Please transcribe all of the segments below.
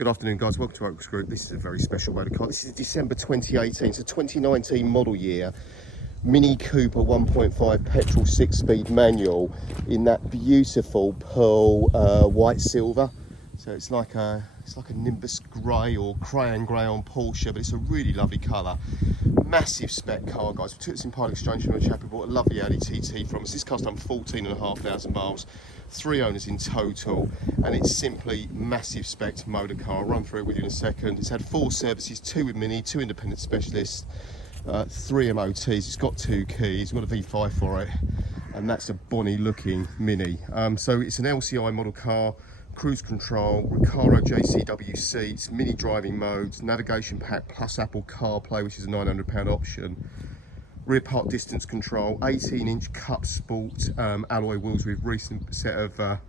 Good afternoon guys, welcome to Oaks Group. This is a very special motor car. This is December 2018, so 2019 model year. Mini Cooper 1.5 petrol 6-speed manual in that beautiful pearl white silver. So it's like a Nimbus grey or crayon grey on Porsche, but it's a really lovely colour. Massive spec car, guys. We took this in part exchange from a chap who bought a lovely Audi TT from us. This car's done 14,500 miles, 3 owners in total, and it's simply massive spec motor car. I'll run through it with you in a second. It's had 4 services, 2 with Mini, 2 independent specialists, 3 MOTs. It's got 2 keys, got a V5 for it, and that's a bonny looking Mini. So it's an LCI model car. Cruise control, Recaro JCW seats, mini driving modes, navigation pack plus Apple CarPlay, which is a £900 option. Rear park distance control, 18-inch Cup Sport alloy wheels with recent set of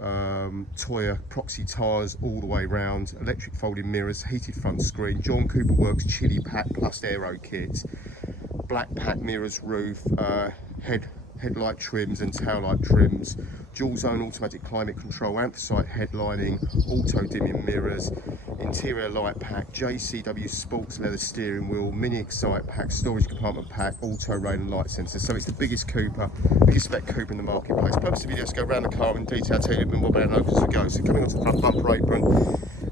Toya Proxy tyres all the way round, electric folding mirrors, heated front screen, John Cooper Works chili pack plus Aero kit, black pack mirrors roof, headlight trims and tail light trims, dual zone automatic climate control, anthracite headlining, auto dimming mirrors, interior light pack, JCW sports leather steering wheel, mini excite pack, storage compartment pack, auto rain and light sensors. So it's the biggest spec Cooper in the marketplace. Purpose of the video is to go around the car in detail, tell you a bit more about it as we go. So coming onto the front bumper apron,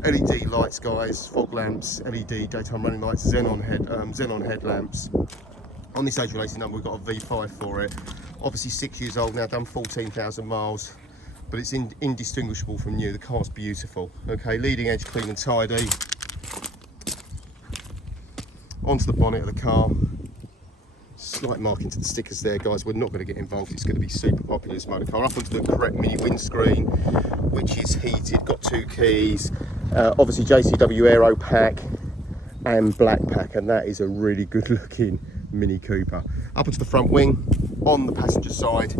LED lights guys, fog lamps, LED daytime running lights, xenon headlamps. On this age related number we've got a V5 for it. Obviously 6 years old now, done 14,000 miles, but it's indistinguishable from new. The car's beautiful. Okay, leading edge, clean and tidy. Onto the bonnet of the car. Slight marking to the stickers there, guys. We're not going to get involved. It's going to be super popular, this motor car. Up onto the correct mini windscreen, which is heated, got 2 keys. Obviously JCW Aero pack and black pack, and that is a really good looking Mini Cooper. Up onto the front wing, on the passenger side,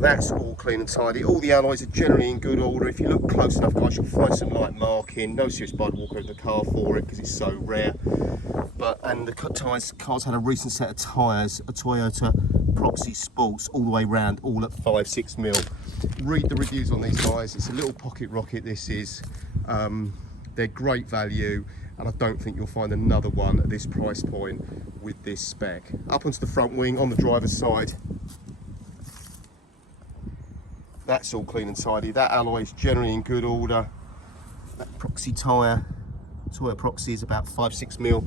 that's all clean and tidy. All the alloys are generally in good order. If you look close enough, guys, you'll find some light marking. No serious bite walk over the car for it because it's so rare. And the car's had a recent set of tyres, a Toyota Proxy Sports, all the way round, all at 5.6 mil. Read the reviews on these guys. It's a little pocket rocket. This is. They're great value, and I don't think you'll find another one at this price point with this spec. Up onto the front wing, on the driver's side, that's all clean and tidy. That alloy is generally in good order. That Proxy tyre, Toyota Proxy, is about 5.6 mil.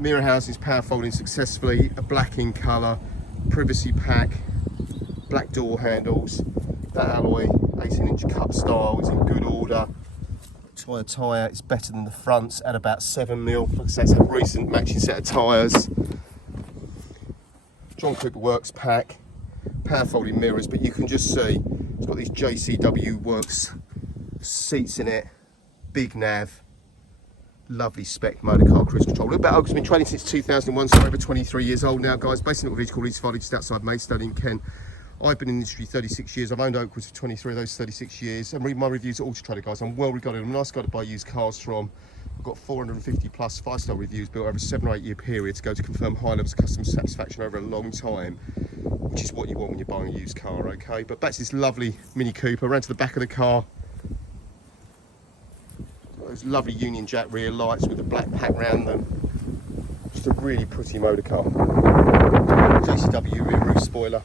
Mirror housing is power folding successfully, a black in colour, privacy pack, black door handles. That alloy, 18-inch cup style, is in good order. Toyota tyre is better than the fronts at about 7 mil. Like I say, it's a recent matching set of tyres. John Cooper Works pack, power folding mirrors, but you can just see it's got these JCW Works seats in it, big nav, lovely spec motor car, cruise control. Look about Oaks, been trading since 2001, so over 23 years old now, guys. Based in a little village called East Farley, just outside Maidstone in Kent. I've been in the industry 36 years. I've owned Oakwoods for 23 of those 36 years. And read my reviews at Auto Trader, guys. I'm well regarded. I'm a nice guy to buy used cars from. I've got 450 plus 5-star reviews built over a 7 or 8 year period to go to confirm high levels of customer satisfaction over a long time, which is what you want when you're buying a used car, okay? But back to this lovely Mini Cooper. Around to the back of the car. Those lovely Union Jack rear lights with the black pack around them. Just a really pretty motor car. JCW rear roof spoiler.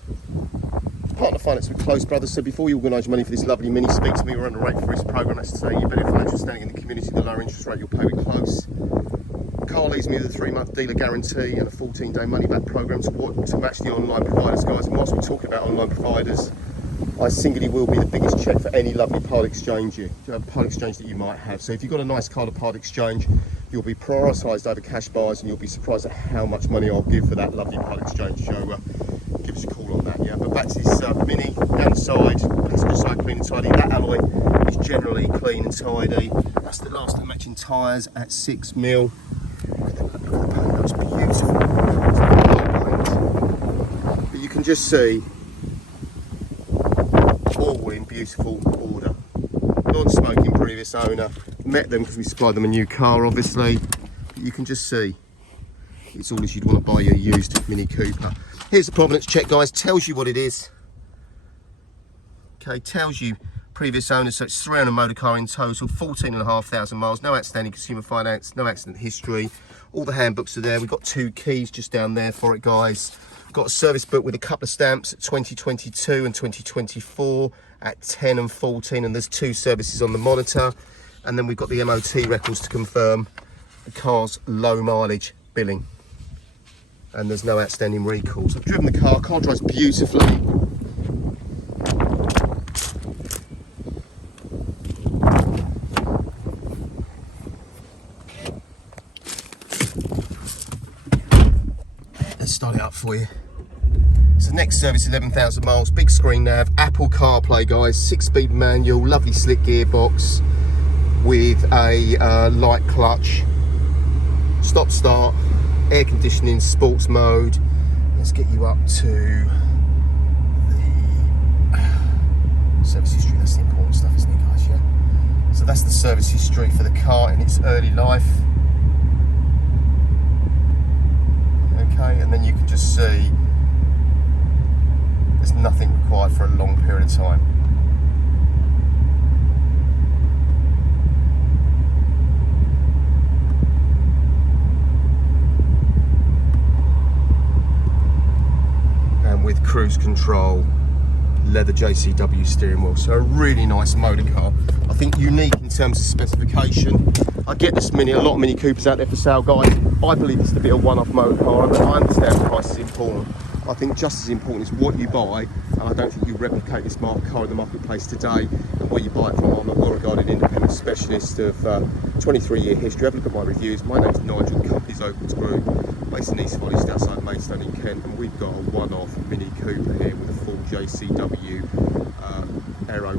Partner finance with Close Brothers. So before you organise your money for this lovely Mini, speak to me. We're underwritten for this programme. That's to say, you better financial standing in the community, the lower interest rate you'll pay with Close. The car leaves me with a 3-month dealer guarantee and a 14-day money-back programme to match the online providers, guys. And whilst we're talking about online providers, I singularly will be the biggest check for any lovely part exchange that you might have. So if you've got a nice car to part exchange, you'll be prioritised over cash buyers, and you'll be surprised at how much money I'll give for that lovely part exchange. So give us a call on that, yeah. But back to this Mini, down the side, passenger side clean and tidy. That alloy is generally clean and tidy. That's the last of the matching tyres at 6 mil. Look at the paint, that's beautiful. But you can just see, all in beautiful order. Non-smoking previous owner. Met them because we supplied them a new car, obviously. But you can just see, it's all as you'd want to buy your used Mini Cooper. Here's the provenance check, guys. Tells you what it is. Okay, tells you previous owners, so it's 300 motor car in total, 14,500 miles, no outstanding consumer finance, no accident history. All the handbooks are there. We've got 2 keys just down there for it, guys. Got a service book with a couple of stamps at 2022 and 2024 at 10 and 14, and there's 2 services on the monitor. And then we've got the MOT records to confirm the car's low mileage billing. And there's no outstanding recalls. I've driven the car drives beautifully. Let's start it up for you. So next service, 11,000 miles, big screen nav, Apple CarPlay, guys, 6-speed manual, lovely slick gearbox with a light clutch, stop start, air conditioning, sports mode. Let's get you up to the service history. That's the important stuff, isn't it, guys? Yeah. So that's the service history for the car in its early life. Okay, and then you can just see there's nothing required for a long period of time. And with cruise control, leather JCW steering wheel, so a really nice motor car. I think unique in terms of specification. I get this a lot of Mini Coopers out there for sale, guys. I believe this to be a one-off motor car, but I understand price is important. I think just as important is what you buy, and I don't think you replicate this car in the marketplace today, and where you buy it from. I'm a well-regarded independent specialist of 23-year history. Have a look at my reviews. My name's Nigel, the company's Opals Group, based in East Folly, outside Maidstone in Kent, and we've got a one-off Mini Cooper here with a full JCW Aero